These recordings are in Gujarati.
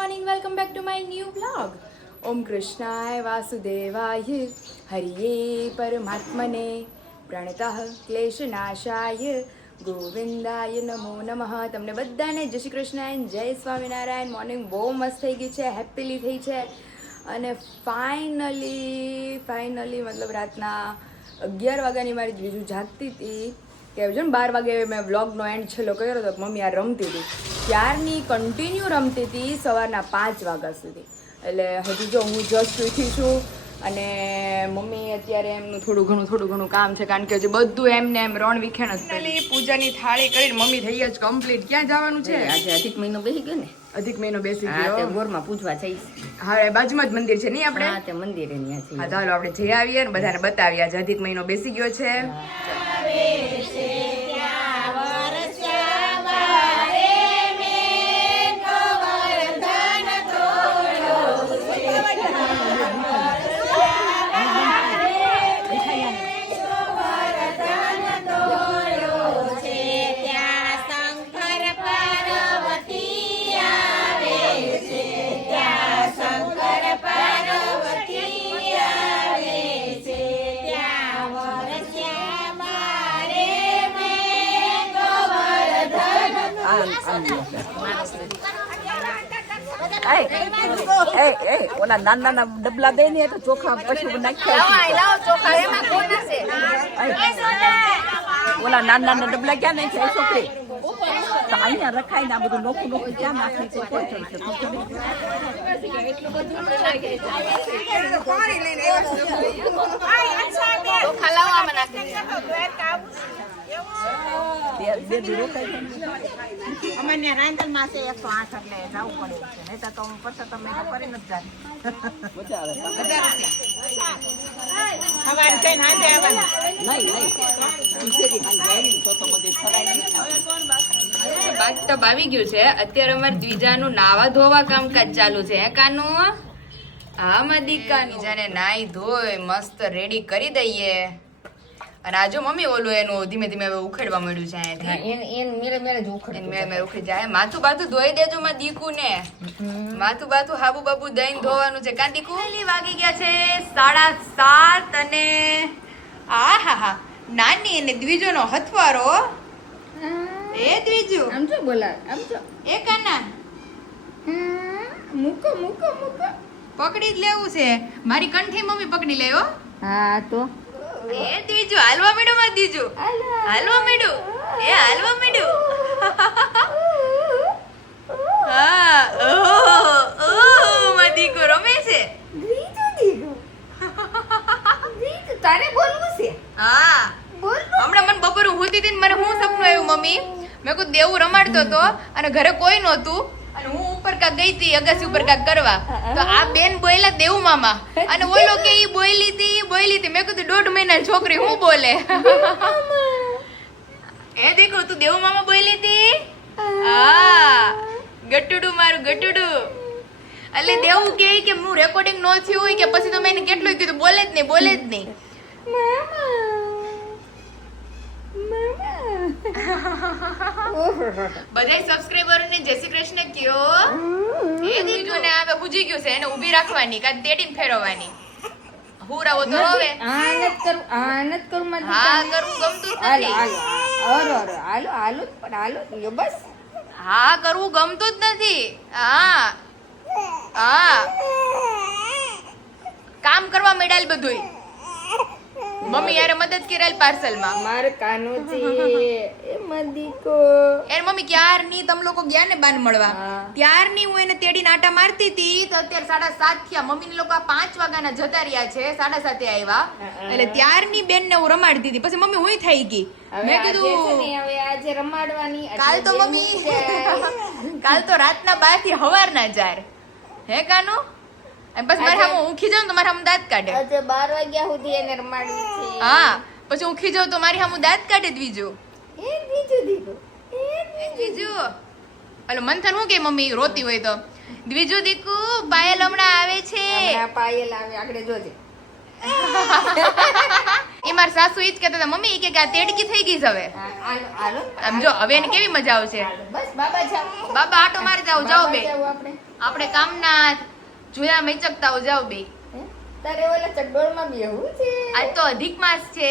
morning, welcome back to my new vlog. Om Krishnaya Vasudevaya Hariye Paramatmane Pranatah Kleshanashaya ગોવિંદાય નમો નમઃ. તમને બધાને જય શ્રી કૃષ્ણ અને જય સ્વામિનારાયણ. મોર્નિંગ બહુ મસ્ત થઈ ગઈ છે, હેપીલી થઈ છે અને ફાઇનલી મતલબ રાતના 11 વાગ્યાની મારી બીજું જાગતી હતી કે જો ને 12 વાગે મેં વ્લોગનો એન્ડ છેલ્લો કર્યો હતો. મમ્મી આ રમતી હતી ત્યારની કન્ટિન્યુ રમતી હતી સવારના 5 વાગ્યા સુધી. એટલે હજુ જો હું જસ્ટ ઉઠી છું અને મમ્મી અત્યારે એમનું થોડું ઘણું કામ છે કારણ કે હજી બધું એમને એમ રણ વિખેણ જ પેલી પૂજાની થાળી કરીને મમ્મી થઈ જ કમ્પ્લીટ. ક્યાં જવાનું છે? આજે અધિક મહિનો બેસી ગયો ને. અધિક મહિનો બેસી હા ગયો. તે ગોરમાં પૂજવા જઈશ. હા બાજુમાં જ મંદિર છે નહીં આપણે? હા તે મંદિરે ન્યા છે. હા ચાલો આપણે જઈ આવીએ ને બધાને બતાવીએ. આજે અધિક મહિનો બેસી ગયો છે. ઓલા નાના ડબલા દે ને તો ચોખા પછી નાખ્યા. ઓલા નાના ડબલા ક્યાં નાખ્યા છોકરી? તો અહીંયા રખાય ને આ બધું નોખું ક્યાં નાખી તો કોઈ થશે? અમારે રાંધલ માસે 108 એટલે જવું પડે છે, નહીં તો હું પછી તમે તો કરી નથી બાથટબ આવી ગયું છે. અત્યારે અમારે દ્વિજાનું નાવા ધોવા કામકાજ ચાલુ છે. હે કાનું? હા માં દીકાની જાને નાઈ ધોઈ મસ્ત રેડી કરી દઈએ. અને આ જો મમ્મી ઓલું એનું ધીમે ધીમે હવે ઉખેડવા મળ્યું છે અહીંયાથી. મેરે ઉખડી જાય. માથું બાથું ધોઈ દેજો માં દીકુ ને. માથું બાથું હાબુ બાબુ દઈને ધોવાનું છે. કા દીકુ? વાગી ગયા છે 7:30 અને હા નાની અને દ્વિજો નો હથવારો. એ દ્વિજુ આમ જો બોલા આમ જો એ કાના મૂકો પકડી જ લેવું છે. મારી કંઠી મમ્મી પકડી લેવો. હા તો એ દ્વિજુ હાલવા માંડો માં દીજુ. હાલવા માંડો. એ હાલવા માંડો. હા ઓહ માં દીકો રમે છે. તારે બોલવું છે? હા હમણાં મને બપોર ઊંઘતી હતી ને મને શું સપનું આવ્યું મમ્મી? મેં કહું દેવું રમાડતો હતો અને ઘરે કોઈ નહોતું અને હું ઉપર કાક ગઈ હતી અગાસી ઉપર કાક કરવા. તો આ બેન બોયલા દેવું મામા અને ઓલો કે ઈ બોયલી હતી. મેં કીધું 1.5 મહિનાની છોકરી હું બોલે. એ દેખો તું દેવું મામા બોયલી હતી. હા ગટુડું મારું ગટુડું. એટલે દેવું કે હું રેકોર્ડિંગ નો થયું હોય કે પછી તો મેં એને કેટલું કીધું બોલે જ નહીં. બધાય સબસ્ક્રાઇબરોને જય શ્રી કૃષ્ણ કયો. એ દીકરો ને હવે પૂજી ગયું છે એને ઊભી રાખવાની કાં તેડીને ફેરવવાની. હુરાવો તો હવે આનત કરું માં હા કરવું ગમતું જ નથી. હાલો બસ. હા કરવું ગમતું જ નથી. હા કામ કરવા મેડાલ બધુંય. મમ્મી યાર મદદ કરેલ પાર્સલમાં. માર કાનો છે એ મદીકો. એર મમ્મી ક્યારની તમ લોકો ગયા ને બાન મળવા ત્યારની હું એને તેડીને આટા મારતી હતી તો અત્યારે 7:30 થયા. મમ્મી લોકો 5 વાગ્યાના જતા રહ્યા છે 7:30 આવ્યા. એટલે ત્યારની બેન ને હું રમાડતી હતી. પછી મમ્મી હું થઈ ગઈ. મેં કીધું હવે આજે રમાડવાની. કાલ તો મમ્મી કાલ તો રાતના 12 થી સવારના 4. હે કાનો? બસ મારે હું ઊંઘી જાઉં તો મારા હમ દાંત કાઢે. આજે 12 વાગ્યા સુધી એને રમાડવી છે. હા પછી ઊંઘી જાઉં તો મારી હમ દાંત કાઢે દ્વિજો. એ બીજું દીકરો દ્વિજો અલો મંથન હું કે મમ્મી રોતી હોય તો દ્વિજો દીકુ પાયલ હમણાં આવે છે. પાયલ આવે આગળ જોજે. એ મારા સાસુ ઈ જ કહેતા હતા મમ્મી કે આ તેડકી થઈ ગઈ છે હવે આમ જો હવે એને કેવી મજા આવશે બસ બાબા જાવ બાબા આટો મારી જાવ બે આપણે આપણે કામના જોયા મેચકતા જાવ બે તારે ઓલા ચકડોળમાં બેહવું છે આજ તો અધિક માસ છે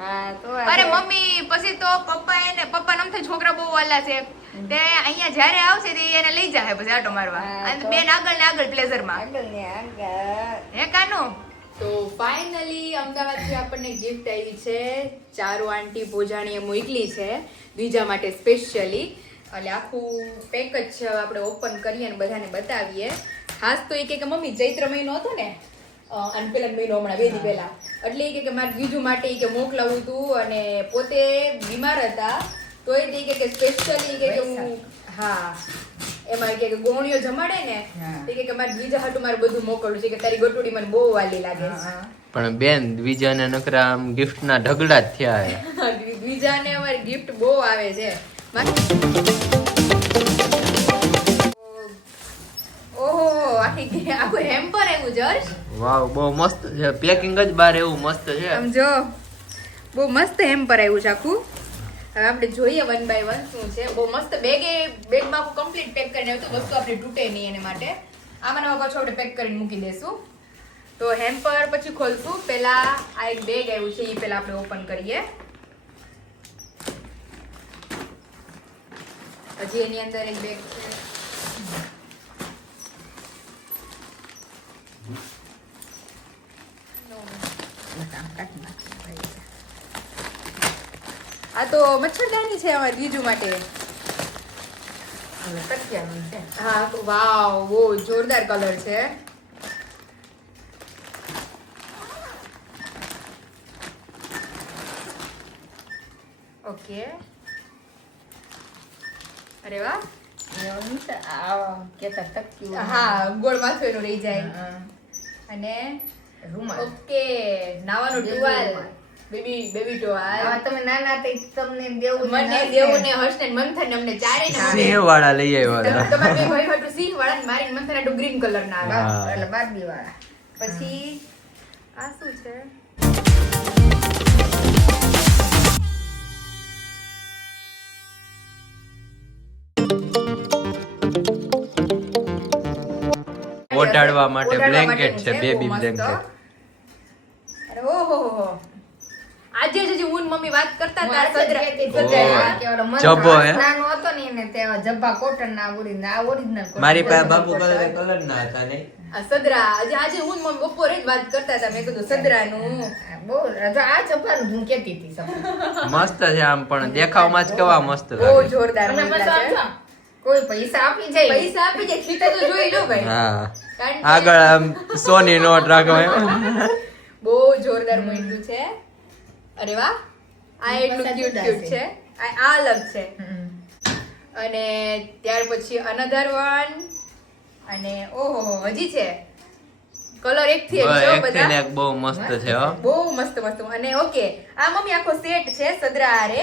હા તો અરે મમ્મી પછી તો પપ્પા નમથે છોકરા બહુ વાલા છે તે અહીંયા જ્યારે આવશે તે એને લઈ જાય પછી આટો મારવા અને બેન આગળ ને આગળ પ્લેઝર માં આગળ ને આગળ હે કાનો તો ફાઇનલી અમદાવાદથી આપણને ગિફ્ટ આવી છે ચારુ આંટી પોજાણીએ મોકલી છે બીજા માટે સ્પેશિયલી એટલે આખું પેક જ છે આપણે ઓપન કરીએ અને બધાને બતાવીએ ખાસ તો એ કે મમ્મી ચૈત્ર મહિનો હતો ને અને પેલા મહિનો હમણાં 2 દી પહેલા એટલે એ કે મારે બીજું માટે કે મોકલાવું હતું અને પોતે બીમાર હતા તો એ કે સ્પેશિયલી કે હું હા એમાં કે ગોળીઓ જમાડે ને એ કે મારે બીજા હાટું મારે બધું મોકલવું છે કે તારી ગોટુડી મને બહુ વાલી લાગે છે પણ બેન બીજાને નકરા આમ ગિફ્ટ ના ઢગલા જ થયા છે બીજાને અમારી ગિફ્ટ બહુ આવે છે ઓહો આખું હેમ્પર એવું જર્શ વાવ બહુ મસ્ત છે પેકિંગ જ બાર એવું મસ્ત છે સમજો બહુ મસ્ત હેમ્પર આવ્યું છે આખું હવે આપણે જોઈએ 1 બાય 1 શું છે બહુ મસ્ત બેગમાં આખું કમ્પ્લીટ પેક કરીને આવ્યું તો વસ્તુ આપણી તૂટે નહીં એને માટે આમાં પાછું આપણે પેક કરીને મૂકી દેશું તો હેમ્પર પછી ખોલશું પહેલા આ એક બેગ આવ્યું છે એ પહેલા આપણે ઓપન કરીએ પછી એની અંદર એક બેગ છે આ તો મચ્છરદાની છે અમારી બીજું માટે હા વાવ બહુ જોરદાર કલર છે ઓકે અરે વાહ હા ગોળ માથું એનું રહી જાય અને ઓકે નાવાનું ટુવાલ બેબી ટુવાલ તમે નાના તે તમને દેવું મને દેવું ને હર્ષ ને મંથન અમને ચારે ને સિંહ વાળા લઈ આવ્યા તમારે બે ભાઈ હતું સિંહ વાળા ને મારી મંથન આટલું ગ્રીન કલર ના આવે એટલે બારબી વાળા પછી આ શું છે ઓઢાડવા માટે બ્લેન્કેટ છે બેબી બ્લેન્કેટ અરે ઓહો આજે જ હું ને મમ્મી વાત કરતા હતા જબ્બો હે નાનો હતો ને એને તે જબ્બા કોટન ના ઓરિજિનલ મારી પાસે બાબુ કલર ના હતા ને આ સદરા આજે હું ને મમ્મી બપોરે જ વાત કરતા હતા મેં કીધું સદરાનું બહુ આ જબ્બાનું હું કેતી હતી મસ્ત છે આમ પણ દેખાવમાં જ કેવા મસ્ત બહુ લાગે જોરદાર તમે મોકલા છે. કોઈ પૈસા આપી જાય પૈસા આપી જાય ખીતા તો જોઈ લો ભાઈ હા કારણ કે આગળ આમ સોની નોટ રાખો બહુ જોરદાર મોકલું છે અરે વાહ આ એટલું ક્યુટ છે આ અલગ છે અને ત્યાર પછી અનધર વન અને ઓહો હજી છે કલર એક થી બધા એક બહુ મસ્ત છે હો બહુ મસ્ત અને ઓકે આ મમ્મી આખો સેટ છે સદરા આરે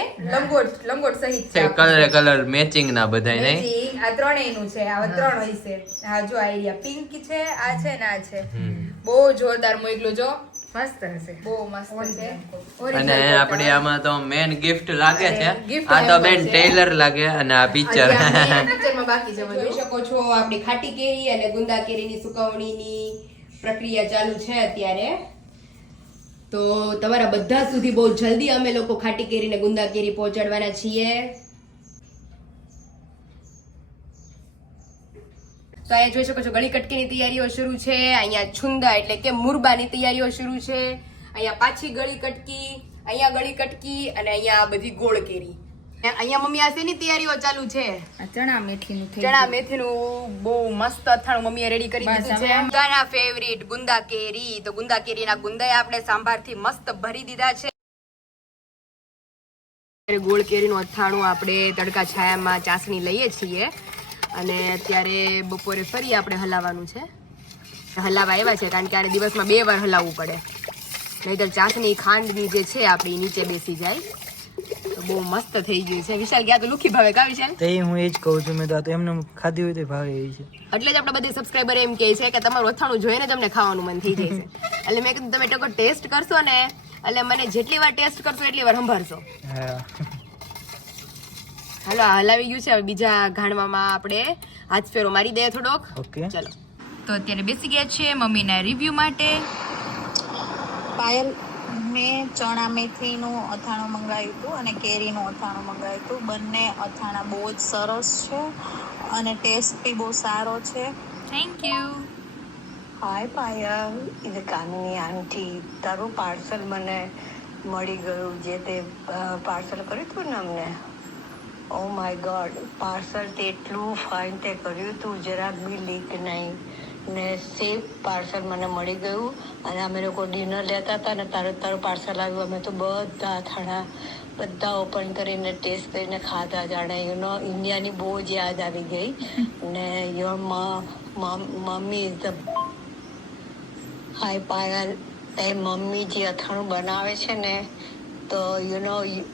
લંગોટ સહિત છે કલર મેચિંગ ના બધાય નહીં Matching, આ ત્રણેય નું છે આ ત્રણ હોય છે હા જો આઈડિયા પિંક છે આ છે ને આ છે બહુ જોરદાર મોકલું જો મસ્ત હશે બહુ મસ્ત છે અને આપડી આમાં તો મેન ગિફ્ટ લાગે છે gift આ તો hamper બેન છે. ટેલર લાગે અને આ પિક્ચર પિક્ચરમાં બાકી છે જોઈ શકો છો આપણી ખાટી કેરી અને ગુંદા કેરીની સુકવણીની પ્રક્રિયા ચાલુ છે અત્યારે તો તમારા બધા સુધી બહુ જલ્દી અમે લોકો ખાટી કેરી ને ગુંદા કેરી પહોંચાડવાના છીએ તો અહીંયા જોઈ શકો છો ગળી કટકીની તૈયારીઓ શરૂ છે અહીંયા છુંદા એટલે કે મુરબાની તૈયારીઓ શરૂ છે અહીંયા પાછી ગળી કટકી અહીંયા ગળી કટકી અને અહીંયા આ બધી ગોળ કેરી અહીંયા મમ્મી આ શેની તૈયારીઓ ચાલુ છે ચણા મેથીનું ચણા મેથીનું બહુ મસ્ત અથાણું મમ્મીએ રેડી કરી દીધું છે ગુંદાના ફેવરિટ ગુંદા કેરી તો ગુંદા કેરીના ગુંદાએ આપણે સાંભારથી મસ્ત ભરી દીધા છે ગોળ કેરીનું અથાણું આપણે તડકા છાયામાં ચાસણી લઈએ છીએ અને અત્યારે બપોરે ફરી આપણે હલાવવાનું છે હલાવા આવ્યા છે કારણ કે આને દિવસમાં 2 વાર હલાવવું પડે નહીંતર ચાસણી ખાંડની જે છે આપણી નીચે બેસી જાય તો બહુ મસ્ત થઈ ગયું છે વિશાલ ગયા તો લુખી ભાવે કા વિશાલ તે હું એ જ કહું છું મેં તો એમને ખાધી હોય તો ભાવે એવી છે એટલે જ આપણે બધી સબસ્ક્રાઇબર એમ કહે છે કે તમારું અથાણું જોઈને જ અમને ખાવાનું મન થઈ જાય છે એટલે મેં કીધું તમે ટકો ટેસ્ટ કરશો ને એટલે મને જેટલી વાર ટેસ્ટ કરશો એટલી વાર સંભાળશો. હા હાલો આ હલાવી ગયું છે. હવે બીજા ઘાણવામાં આપણે હાથ ફેરો મારી દઈએ થોડોક. ઓકે ચલો તો અત્યારે બેસી ગયા છે મમ્મીના રિવ્યુ માટે. પાયલ મેં ચણા મેથીનું અથાણું મંગાવ્યું હતું અને કેરીનું અથાણું મંગાવ્યું હતું. બંને અથાણા બહુ જ સરસ છે અને ટેસ્ટ બી બહુ સારો છે. Thank you. હાય પાયલ, એટલે કાનની આંટી, તારું પાર્સલ મને મળી ગયું, જે તે પાર્સલ કર્યું હતું ને અમને. ઓ માય ગોડ, પાર્સલ તે એટલું ફાઇન તે કર્યું હતું, જરાક બી લીક નહીં ને સેફ પાર્સલ મને મળી ગયું. અને અમે લોકો ડિનર લેતા હતા ને તારું પાર્સલ આવ્યું. અમે તો બધા અથાણા બધા ઓપન કરીને ટેસ્ટ કરીને ખાધા, જાણે ઇન્ડિયાની બહુ જ યાદ આવી ગઈ. ને યોર મમ્મી ઇઝ ધ. હાય પાયલ, તારી મમ્મી જે અથાણું બનાવે છે ને, તો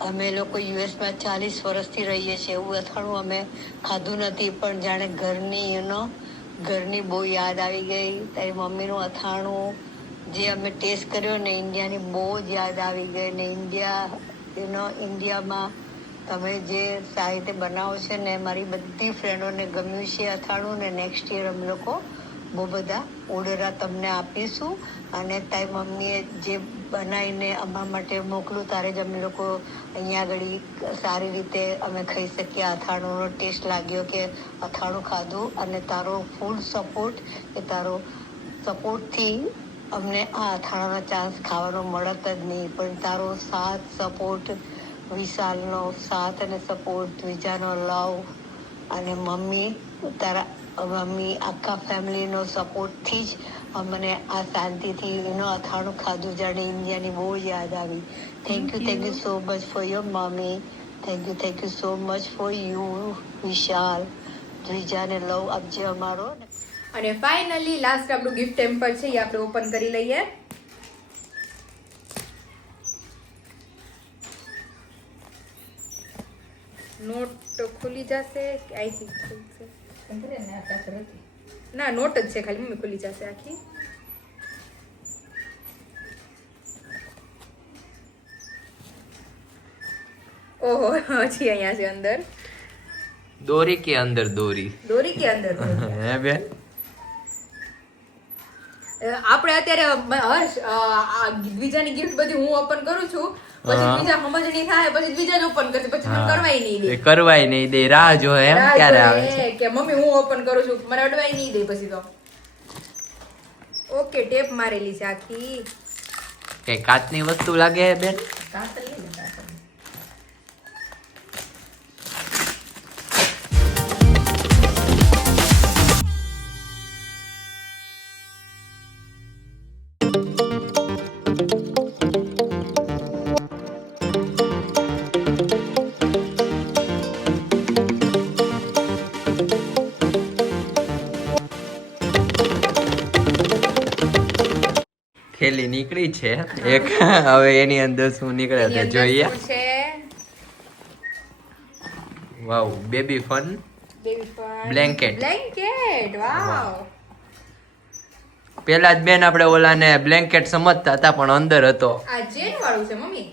અમે લોકો યુએસમાં 40 વર્ષથી રહીએ છીએ, એવું અથાણું અમે ખાધું નથી, પણ જાણે ઘરની ઘરની બહુ યાદ આવી ગઈ. તારી મમ્મીનું અથાણું જે અમે ટેસ્ટ કર્યો ને, ઇન્ડિયાની બહુ જ યાદ આવી ગઈ. ને ઇન્ડિયામાં તમે જે સારી રીતે બનાવો છે ને, મારી બધી ફ્રેન્ડોને ગમ્યું છે અથાણું. ને નેક્સ્ટ યર અમે લોકો બહુ બધા ઓર્ડર તમને આપીશું. અને તારી મમ્મીએ જે બનાવીને અમારા માટે મોકલું, તારે જ અમે લોકો અહીંયા આગળ સારી રીતે અમે ખાઈ શકીએ. અથાણુંનો ટેસ્ટ લાગ્યો કે અથાણું ખાધું. અને તારો ફૂલ સપોર્ટ, એ તારો સપોર્ટથી અમને આ અથાણાનો ચાન્સ ખાવાનો મળત જ નહીં. પણ તારો સાથ, સપોર્ટ, વિશાલનો સાથ અને સપોર્ટ, દ્વિજાનો લવ અને તારા મમ્મી આખા ફેમિલીનો સપોર્ટથી જ અમને આ શાંતિથી અથાણું ખાધું, જાણે ઇન્ડિયાની બહુ યાદ આવી. Thank you so much for your mummy. Thank you so much for you Vishal. દ્વિજાને લવ આપજે અમારો. અને ફાઇનલી લાસ્ટ આપણું ગિફ્ટ ટેમ્પર છે, એ આપણે ઓપન કરી લઈએ. નોટ ખુલી જશે કે આઈ થિંક ખુલશે. ના નોટ જ છે ખાલી, મમ્મી ખુલી જશે આખી. ઓહો હજી અહીંયા છે અંદર દોરી કે અંદર દોરી? દોરી કે અંદર દોરી? હે બેન, આપણે અત્યારે હર્ષ દ્વિજાની ગિફ્ટ બધી હું ઓપન કરું છું, પછી દ્વિજા સમજણી થાય, પછી દ્વિજા જ ઓપન કરશે, પછી મને કરવાય નહીં દે. કરવાય નહીં દે, રાહ જોવે એમ ક્યારે આવે છે કે મમ્મી હું ઓપન કરું છું, મને અડવાય નહીં દે પછી તો. ઓકે, ટેપ મારેલી છે આખી. કઈ કાચની વસ્તુ લાગે હે બેન? થેલી નીકળી છે એક, હવે એની અંદર શું નીકળે છે જોઈએ. વાવ, બેબી ફન બ્લેન્કેટ. બ્લેન્કેટ, વાવ. પેલા જ બેન આપણે ઓલાને બ્લેન્કેટ સમજતા હતા, પણ અંદર હતો. આ ચેન વાળું છે મમ્મી.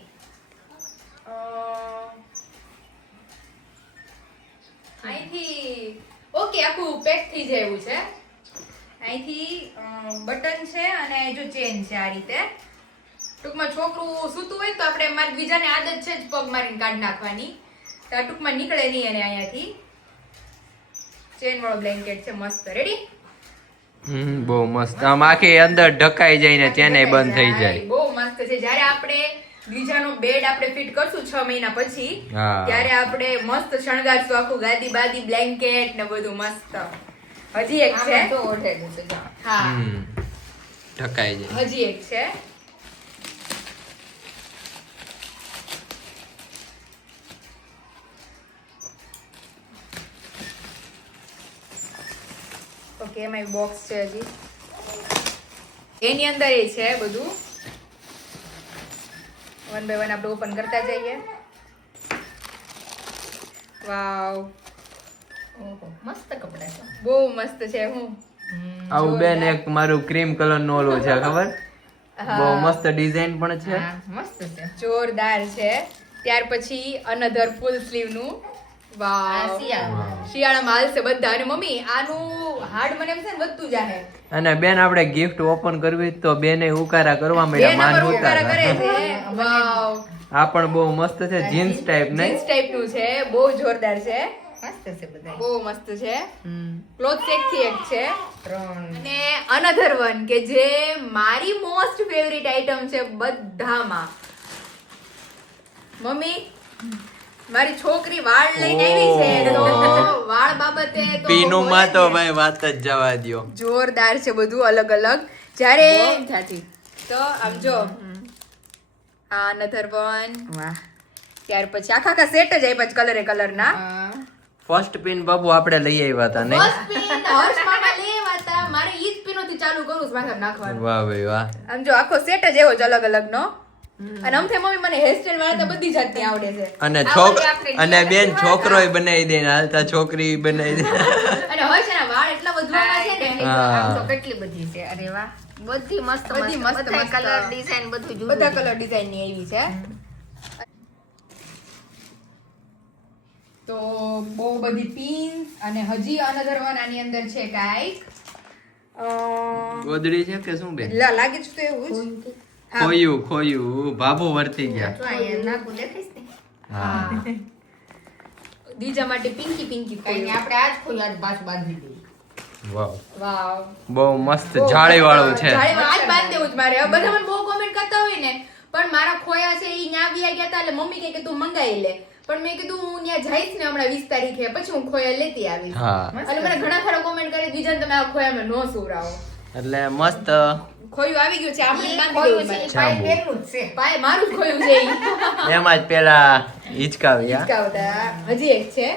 અહીંથી ઓકે આખું પેક થઈ જાય એવું છે. અહીંથી બટન છે અને જો ચેન છે આ રીતે. ટૂંકમાં છોકરું સૂતું હોય તો આપણે મારી બીજાને આદત છે જ પગ મારીને કાઢી નાખવાની, તો આ ટૂંકમાં નીકળે નહીં. અને અહીંયાથી ચેન વાળો બ્લેન્કેટ છે, મસ્ત. રેડી? બહુ મસ્ત. આમ આખી અંદર ઢકાઈ જાય ને ચેને બંધ થઈ જાય. બહુ મસ્ત છે. જ્યારે આપણે બીજાનો બેડ આપણે ફિટ કરશું 6 મહિના પછી, હા, ત્યારે આપણે મસ્ત શણગારશું આખું, ગાદી બાદી બ્લેન્કેટ ને બધું મસ્ત. હજી એક છે, હા ઢકાઈ જાય. હજી એક છે. ઓકે, એમાં બોક્સ છે હજી, એની અંદર એ છે બધું. વન બાય વન આપણે ઓપન કરતા જઈએ. વાવ, મસ્ત કપડા છે, બહુ મસ્ત છે. હું આવું બેન એક મારું ક્રીમ કલર નું ઓલું છે ખબર, બહુ મસ્ત ડિઝાઇન પણ છે. હા, મસ્ત છે, જોરદાર છે. ત્યાર પછી અનધર ફૂલ સ્લીવ નું. વાવ, શિયાળામાં હાલશે બધા. અને મમ્મી આનું હાર્ડ મને એમ છે ને વધતું જાહે. અને બેન આપણે ગિફ્ટ ઓપન કરવી તો બેને ઉકારા કરવા માંડ્યા, બે નંબર માન ઉતારા કરે ઉતારા. છે. વાવ, આ પણ બહુ મસ્ત છે, જીન્સ ટાઈપ નહીં? જીન્સ ટાઈપ નું છે, બહુ જોરદાર છે, મસ્ત છે બધા. બહુ મસ્ત છે. ક્લોથ એક થી એક છે. અને અનધર વન કે જે મારી મોસ્ટ ફેવરિટ આઈટમ છે બધામાં. મમ્મી મારી છોકરી વાળ લઈને આવી છે, તો વાળ બાબતે તો પીનું બહુ માં તો જ ભાઈ વાત જ જવા દ્યો. જોરદાર છે બધું અલગ અલગ. જ્યારે તો આમ જો આ અનધર વન, વાહ. ત્યાર પછી આખા સેટ જ આપ્યા કલરે કલર ના. ફર્સ્ટ પિન બાબુ આપણે લઈ આવ્યા હતા નહીં? ફર્સ્ટ પિન હર્ષ મામા લેવા હતા, મારે ઈ જ પિનોથી ચાલુ કરું છું માથે નાખવાનું. વાહ ભાઈ વાહ. આમ જો આખો સેટ જ એવો જ અલગ અલગ નો. અને આમ થઈ મમ્મી મને હેરસ્ટાઈલ વાળા તો બધી જાતની આવડે છે. અને આ બધી આપણે અને બેન છોકરોય બનાવી દે ને હાલતા છોકરી બનાવી દે. અને હર્ષ એના વાળ એટલા વધવાના છે ને. આમ તો કેટલી બધી છે. અરે વાહ, બધી મસ્ત બધી મસ્ત મસ્ત બધા મસ્ત. કલર ડિઝાઇન બધું જુદું બધા જુદું. કલર ડિઝાઇન ની આવી છે. તો બહુ બધી પિન્સ અને હજી અનધર વન આની અંદર છે કાંઈક ગોદડી છે કે શું બેન? લાગે છે તો એવું જ. હા. ખોયું ભાભો વર્તી ગયા. જો અહીંયા નાકું દેખાઈશ ને. હા બીજા માટે પિંકી પિંકી કઈ નહીં, આપણે આજ ખોયું, આજ પાછું બાંધી દીધું. વાવ, વાવ, બહુ મસ્ત જાળી વાળું છે. જાળીમાં આજ બાંધી દેવું જ મારે. હવે બધા મને બહુ કોમેન્ટ કરતા હોય ને, પણ મારા ખોયા છે ઈ ન્યા વ્યા ગયા તા, એટલે મમ્મી કહે કે તું મંગાવી લે. પણ મેં કીધું હું ત્યાં જઈશ ને હમણાં 20 તારીખે, પછી હું ખોયા લેતી આવીશ. હા અને મને ઘણા ખરા કોમેન્ટ કરે બીજાને તમે આ ખોયામાં નો સુવરાવો. એટલે મસ્ત ખોયું આવી ગયું છે, આપણે ઈ બાંધી ખોયું દેવું છે, મારે. ઈ પાય પહેરવું જ છે. પાય મારું જ ખોયું છે ઈ. એમાં જ પેલા હિચકાવ્યા હિચકાવતા. હજી એક છે.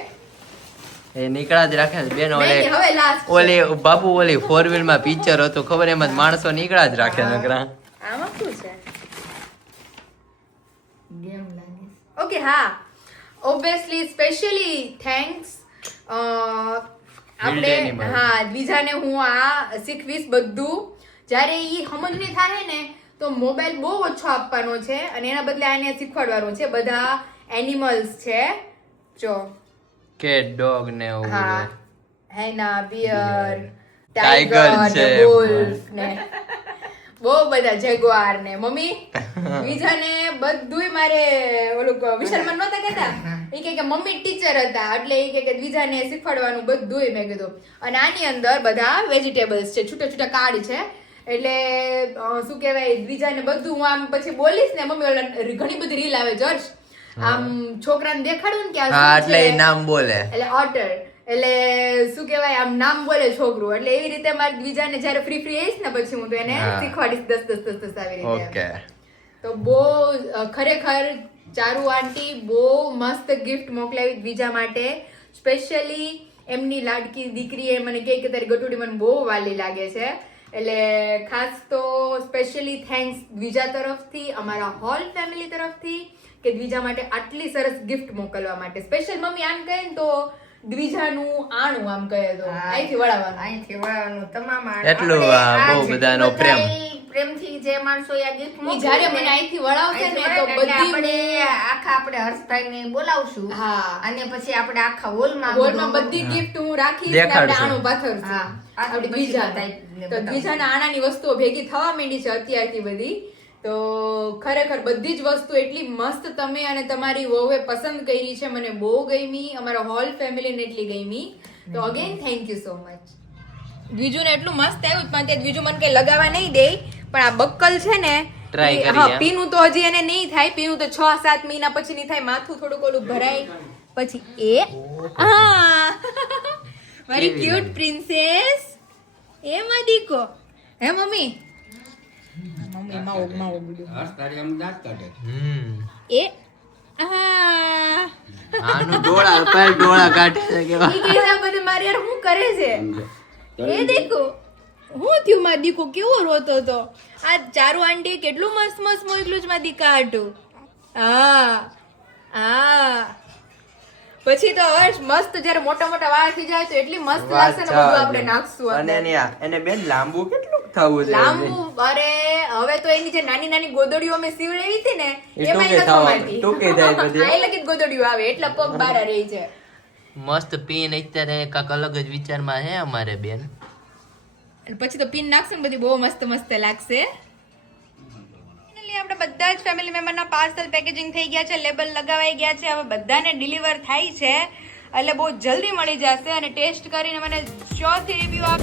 એ નીકળા જ રાખે છે બેન. નહીં, નહીં, હવે last છે. ઓલી બાપુ ઓલી 4 માં પિક્ચર હતું ખબર, એમાં જ માણસો નીકળા જ રાખે નકરા. આમાં શું છે? ગેમ લાગે. ઓકે, હા, ઓબ્વિયસલી સ્પેશિયલી થેન્ક્સ આપણે Animal. હા દ્વિજાને હું આ શીખવીશ બધું. જ્યારે ઈ સમજણી થાય ને તો મોબાઈલ બહુ ઓછો આપવાનો છે અને એના બદલે આને શીખવાડવાનું છે. બધા એનિમલ્સ છે જો, કેટ ડોગ ને એવું હા, બધું. હેના, બિયર, Tiger ટાઈગર છે. ને wolf ને બહુ બધા જેગુઆર ને. મમ્મી બીજાને બધુંય મારે ઓલું વિશાલમાં નહોતા કહેતા, ઈ કે મમ્મી ટીચર હતા એટલે ઈ કે બીજાને શીખવાડવાનું બધુંય મેં કીધું. અને આની અંદર બધા વેજીટેબલ્સ છે, છૂટા છૂટા કાર્ડ છે. એટલે શું કહેવાય, બીજાને બધું હું આમ પછી બોલીશ ને મમ્મી ઓલા ઘણી બધી રીલ આવે જર્શ, આમ છોકરાને દેખાડું ને કે આ હા શું એટલે છે? એ નામ બોલે. એટલે ઓટર, એટલે શું કહેવાય આમ નામ બોલે છોકરું. એટલે એવી રીતે મારે બીજાને જ્યારે ફ્રી આવીશ ને પછી હું તો એને હા. શીખવાડીશ 10 આવી રીતે. ઓકે. તો બહુ ખરેખર ચારુ આંટી બહુ મસ્ત ગિફ્ટ મોકલાવી બીજા માટે. સ્પેશિયલી એમની લાડકી દીકરી એ મને કહે કે તારી ગટુડી મને બહુ વાલી લાગે છે. એટલે ખાસ તો સ્પેશિયલી થેન્ક્સ દ્વિજા તરફથી, અમારા હોલ ફેમિલી તરફથી, કે દ્વિજા માટે આટલી સરસ ગિફ્ટ મોકલવા માટે. સ્પેશિયલ મમ્મી આમ કહે ને તો દ્વિજાનું આણું આમ કહે તો અહીંથી વળાવવાનું. અહીંથી વળવાનું તમામ એટલું આ બહુ બધાનો પ્રેમ. પ્રેમથી જે માણસો આ gift ઈ મોકલે જ્યારે ને, મને અહીંથી વળાવશે ને અહીંથી તો વળે ને એટલે બધી આપણે આખા આપણે હર્ષભાઈને બોલાવશું. હા. અને પછી આપણે આખા હોલમાં હોલમાં બધી ગિફ્ટ હું રાખીશ ને આપણે દેખાડશું. આણું પાથરશું. હા. આપણી પછી દ્વિજાને. બધાને તો દ્વિજાના આણાની વસ્તુઓ ભેગી થવા માંડી છે અત્યારથી બધી. તો ખરેખર બધી જ વસ્તુ એટલી મસ્ત તમે અને તમારી વહુએ પસંદ કરી છે, મને બહુ ગમી, અમારા હોલ ફેમિલીને એટલી ગમી. તો again thank you so much. દ્વિજુને એટલું મસ્ત આવ્યું પણ તે દ્વિજુ મને કઈ લગાવવા નહીં દે, પણ આ બક્કલ છે ને Try ઈ- કરીએ. હા, પીનું તો હજી એને નહીં થાય, પીનું તો 6-7 મહિના પછી નહીં થાય, માથું થોડુંક ઓલું ભરાય પછી. હા મારી કેવી ક્યુટ લાગે? પ્રિન્સેસ એ મદીકો. હે મમ્મી? મમ્મી માવો માવો બધું. એ હા આનું ડોળા પેલ ડોળા કાઢે છે કેવા. ઈ કે આ બધું મારી યાર શું કરે છે? એ દેખો હું થયું માર દીકો કેવો રોતો તો. આ ચારુ આંટી કેટલું મસ્ત મસ્ત મોકલું જ માર દીકા હાટું. હા હા પછી તો હર્ષ મસ્ત જ્યારે મોટા મોટા વાળ થઈ જાય તો એટલી મસ્ત લાગશે ને બધું આપણે નાખશું અને અંદર. એને બેન લાંબુ કેટલું થવું છે લાંબુ અરે હવે તો એની જે નાની નાની ગોદડીઓ અમે સીવડાવી હતી ને એ એમાં ટૂંકી થવા- ટૂંકી થાય બધી. આ લગી ગોદડીઓ આવે એટલે પગ બાર રહી છે. મસ્ત પીન અત્યારે કાંક અલગ જ વિચારમાં હે અમારે બેન. અને પછી તો પિન નાખશું ને બધી બહુ મસ્ત મસ્ત લાગશે. આપણે બધા જ ફેમિલી મેમ્બરના પાર્સલ પેકેજિંગ થઈ ગયા છે, લેબલ લગાવાઈ ગયા છે, હવે બધાને ડિલિવર થાય છે એટલે બહુ જલ્દી મળી જશે. અને ટેસ્ટ કરીને મને શ્યોરથી રિવ્યુ આપ.